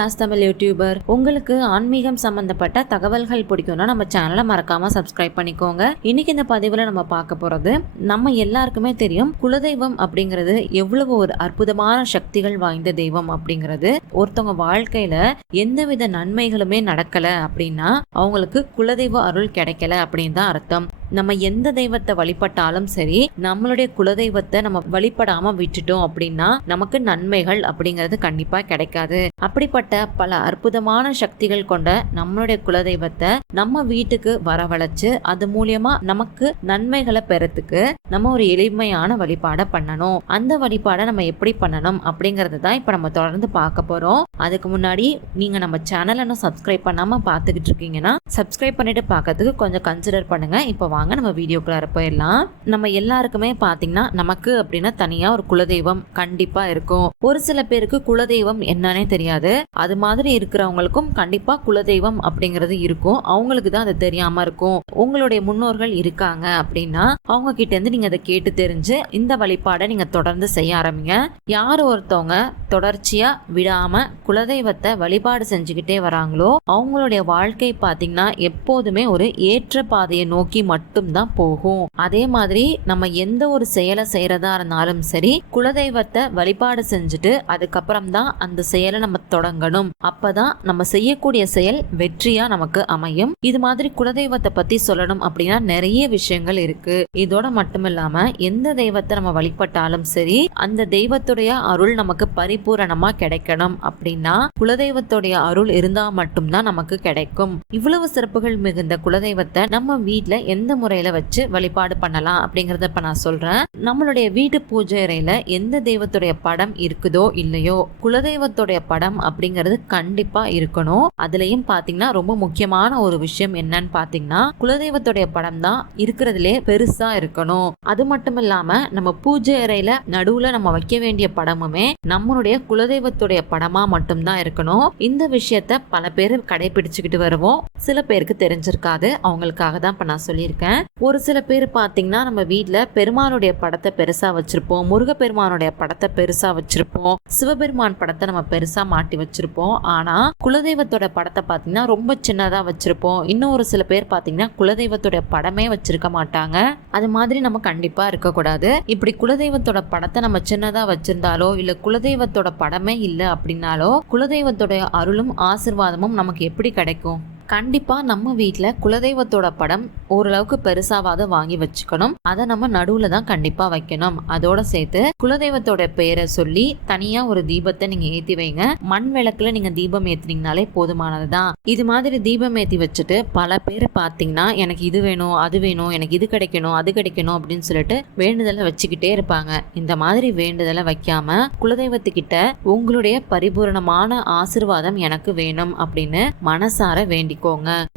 Tamil YouTuber. உங்களுக்கு ஆன்மீகம் சம்பந்தப்பட்ட தகவல்கள் பிடிக்கும்னா நம்ம சேனலை மறக்காம சப்ஸ்கிரைப் பண்ணிக்கோங்க. இன்னைக்கு இந்த பதிவுல நம்ம பார்க்க போறது, நம்ம எல்லாருக்குமே தெரியும் குலதெய்வம் அப்படிங்கிறது எவ்வளவு ஒரு அற்புதமான சக்திகள் வாய்ந்த தெய்வம் அப்படிங்கிறது. ஒருத்தவங்க வாழ்க்கையில எந்தவித நன்மைகளுமே நடக்கல அப்படின்னா அவங்களுக்கு குலதெய்வ அருள் கிடைக்கல அப்படின்னு தான் அர்த்தம். நம்ம எந்த தெய்வத்தை வழிபட்டாலும் சரி, நம்மளுடைய குலதெய்வத்தை நம்ம வழிபடாம விட்டுட்டோம் அப்படின்னா நமக்கு நன்மைகள் அப்படிங்கிறது கண்டிப்பா கிடைக்காது. அப்படிப்பட்ட பல அற்புதமான சக்திகள் கொண்ட நம்மளுடைய குலதெய்வத்தை நம்ம வீட்டுக்கு வரவழைச்சு அது மூலியமா நமக்கு நன்மைகளை பெறத்துக்கு நம்ம ஒரு எளிமையான வழிபாடை பண்ணணும். அந்த வழிபாடை நம்ம எப்படி பண்ணணும் அப்படிங்கறது தான் இப்ப நம்ம தொடர்ந்து பார்க்க போறோம். அதுக்கு முன்னாடி நீங்க நம்ம சேனலை இன்னும் சப்ஸ்கிரைப் பண்ணாம பாத்துக்கிட்டு இருக்கீங்கன்னா சப்ஸ்கிரைப் பண்ணிட்டு பார்க்கறதுக்கு கொஞ்சம் கன்சிடர் பண்ணுங்க. இப்ப வாங்க நம்ம வீடியோக்குள்ள போயிடலாம். நம்ம எல்லாருக்குமே பாத்தீங்கன்னா நமக்கு அப்படின்னா தனியா ஒரு குலதெய்வம் கண்டிப்பா இருக்கும். ஒரு சில பேருக்கு குலதெய்வம் என்னன்னே தெரியாது. அது மாதிரி இருக்கிறவங்களுக்கும் கண்டிப்பா குலதெய்வம் அப்படிங்கிறது இருக்கும். அவங்களுக்கு தான் அது தெரியாம இருக்கும். உங்களுடைய முன்னோர்கள் இருக்காங்க அப்படின்னா அவங்க கிட்ட இருந்து நீங்க அதை கேட்டு தெரிஞ்சு இந்த வழிபாடை நீங்க தொடர்ந்து செய்ய ஆரம்பிங்க. யார் ஒருத்தவங்க தொடர்ச்சியா விடாம குலதெய்வத்தை வழிபாடு செஞ்சுக்கிட்டே வராங்களோ அவங்களுடைய வாழ்க்கை பாத்தீங்கன்னா எப்போதுமே ஒரு ஏற்ற பாதையை நோக்கி மட்டும்தான் போகும். அதே மாதிரி நம்ம எந்த ஒரு செயலை செய்யறதா இருந்தாலும் சரி, குலதெய்வத்தை வழிபாடு செஞ்சுட்டு அதுக்கப்புறம் தான் அந்த செயலை நம்ம தொடங்கணும். அப்பதான் நம்ம செய்யக்கூடிய செயல் வெற்றியா நமக்கு அமையும். இது மாதிரி குலதெய்வத்தை பத்தி சொல்லணும் அப்படின்னா நிறைய விஷயங்கள் இருக்கு. இதோட மட்டும் இல்லாம எந்த தெய்வத்தை நம்ம வழிபட்டாலும் சரி, அந்த தெய்வத்துடைய அருள் நமக்கு பரிபூரணமா கிடைக்கணும் அப்படின்னா குலதெய்வத்துடைய அருள் இருந்தா மட்டும்தான் நமக்கு கிடைக்கும். இவ்வளவு சிறப்புகள் மிகுந்த குலதெய்வத்தை நம்ம வீட்டுல எந்த முறையில வச்சு வழிபாடு பண்ணலாம் அப்படிங்கறத இப்ப நான் சொல்றேன். நம்மளுடைய வீட்டு பூஜை அறையில எந்த தெய்வத்துடைய படம் இருக்குதோ இல்லையோ, குலதெய்வத்துடைய படம் அப்படிங்கிறது கண்டிப்பா இருக்கணும். அதுலயும் பாத்தீங்கன்னா ரொம்ப முக்கியமான ஒரு விஷயம் என்னன்னு பாத்தீங்கன்னா குலதெய்வத்துடைய படம் தான் இருக்கிறதுலே பெருசா இருக்கணும். அது மட்டும் இல்லாம நம்ம பூஜை அறையில நடுவுல நம்ம வைக்க வேண்டிய படமுமே நம்மளுடைய குலதெய்வத்துடைய படமா மட்டும்தான் இருக்கணும். இந்த விஷயத்த பல பேர் கடைபிடிச்சுக்கிட்டு வருவோம். சில பேருக்கு தெரிஞ்சிருக்காது. அவங்களுக்காக தான் இப்ப நான் சொல்லியிருக்கேன். ஒரு சில பேர் பாத்தீங்கன்னா நம்ம வீட்டுல பெருமானுடைய படத்தை பெருசா வச்சிருப்போம், முருகப்பெருமானுடைய படத்தை பெருசா வச்சிருப்போம், சிவபெருமான் படத்தை நம்ம பெருசா மாட்டி வச்சிருப்போம். ஆனா குலதெய்வத்தோட படத்தை பாத்தீங்கன்னா ரொம்ப சின்னதா வச்சிருப்போம். இன்னும் ஒரு சில பேர் பாத்தீங்கன்னா குலதெய்வத்தோட படமே வச்சிருக்க மாட்டாங்க. அது மாதிரி நம்ம கண்டிப்பா இருக்க கூடாது. இப்படி குலதெய்வத்தோட படத்தை நம்ம சின்னதா வச்சிருந்தாலோ இல்ல குலதெய்வத்தோட படமே இல்லை அப்படின்னாலோ குலதெய்வத்தோட அருளும் ஆசிர்வாதமும் நமக்கு எப்படி கிடைக்கும்? கண்டிப்பா நம்ம வீட்டுல குலதெய்வத்தோட படம் ஓரளவுக்கு பெருசாவாத வாங்கி வச்சுக்கணும். அதை நம்ம நடுவுல தான் கண்டிப்பா வைக்கணும். அதோட சேர்த்து குலதெய்வத்தோட பெயரை சொல்லி தனியா ஒரு தீபத்தை நீங்க ஏத்தி வைங்க. மண் விளக்குல நீங்க தீபம் ஏத்தினீங்கனாலே போதுமானதுதான். இது மாதிரி தீபம் ஏத்தி வச்சுட்டு பல பேர் பாத்தீங்கன்னா எனக்கு இது வேணும், அது வேணும், எனக்கு இது கிடைக்கணும், அது கிடைக்கணும் அப்படின்னு சொல்லிட்டு வேண்டுதலை வச்சுக்கிட்டே இருப்பாங்க. இந்த மாதிரி வேண்டுதலை வைக்காம குலதெய்வத்துக்கிட்ட உங்களுடைய பரிபூரணமான ஆசிர்வாதம் எனக்கு வேணும் அப்படின்னு மனசார வேண்டி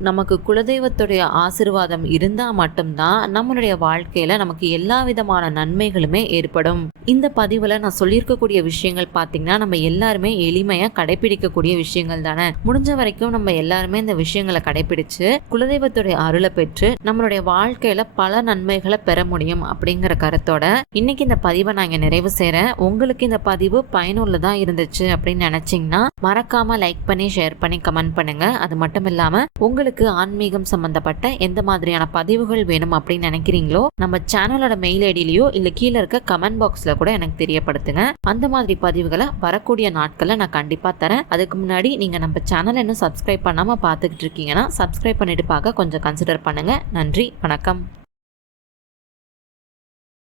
நமக்கு குலதெய்வத்துடைய ஆசீர்வாதம் இருந்தா மட்டும்தான் நம்மளுடைய வாழ்க்கையில நமக்கு எல்லா விதமான நன்மைகளுமே ஏற்படும். இந்த பதிவுல நான் சொல்லியிருக்கக்கூடிய விஷயங்கள் பாத்தீங்கன்னா நம்ம எல்லாருமே எளிமையா கடைபிடிக்கக்கூடிய விஷயங்கள் தானே. முடிஞ்ச வரைக்கும் நம்ம எல்லாருமே இந்த விஷயங்களை கடைபிடிச்சு குலதெய்வத்துடைய அருளை பெற்று நம்மளுடைய வாழ்க்கையில பல நன்மைகளை பெற முடியும் அப்படிங்கிற கருத்தோட இன்னைக்கு இந்த பதிவை நான் இங்க நிறைவு செய்றேன். உங்களுக்கு இந்த பதிவு பயனுள்ளதா இருந்துச்சு அப்படின்னு நினைச்சீங்கன்னா மறக்காம லைக் பண்ணி ஷேர் பண்ணி கமெண்ட் பண்ணுங்க. அது மட்டும் இல்லாம உங்களுக்கு ஆன்மீகம் சம்பந்தப்பட்ட எந்த மாதிரியான பதிவுகள் வேணும் அப்படின்னு நினைக்கிறீங்களோ நம்ம சேனலோட மெயில் ஐடியிலயோ இல்ல கீழே இருக்க கமெண்ட் பாக்ஸ்ல கூட எனக்கு தெரியப்படுத்துங்க. அந்த மாதிரி பதிவுகளை வரக்கூடிய நாட்கள்ல நான் கண்டிப்பா தரேன். அதுக்கு முன்னாடி நீங்க நம்ம சேனலை இன்னும் சப்ஸ்கிரைப் பண்ணாம பாத்துக்கிட்டு இருக்கீங்கன்னா சப்ஸ்கிரைப் பண்ணிட்டு பார்க்க கொஞ்சம் கன்சிடர் பண்ணுங்க. நன்றி, வணக்கம்.